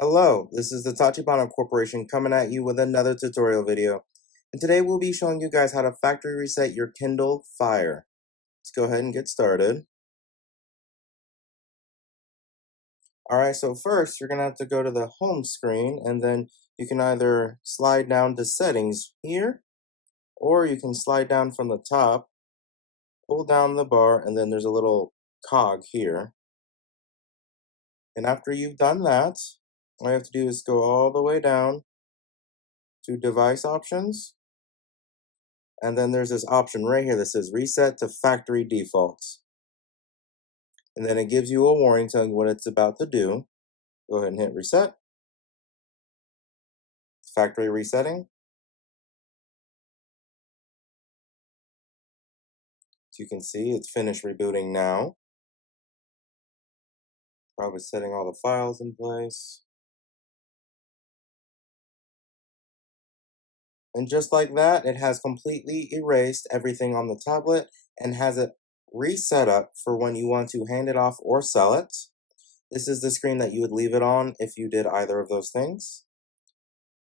Hello, this is the Tachibana Corporation coming at you with another tutorial video. And today we'll be showing you guys how to factory reset your Kindle Fire. Let's go ahead and get started. Alright, so first you're going to have to go to the home screen and then you can either slide down to settings here or you can slide down from the top, pull down the bar, and then there's a little cog here. And after you've done that, all you have to do is go all the way down to device options. And then there's this option right here that says reset to factory defaults. And then it gives you a warning telling you what it's about to do. Go ahead and hit reset. Factory resetting. As you can see, it's finished rebooting now. Probably setting all the files in place. And just like that, it has completely erased everything on the tablet and has it reset up for when you want to hand it off or sell it. This is the screen that you would leave it on if you did either of those things.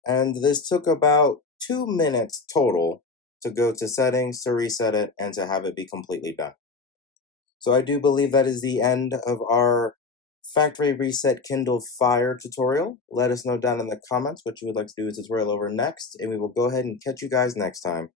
And this took about 2 minutes total to go to settings, to reset it, and to have it be completely done. So I do believe that is the end of our factory reset Kindle Fire tutorial. Let us know down in the comments what you would like to do a tutorial over next, and we will go ahead and catch you guys next time.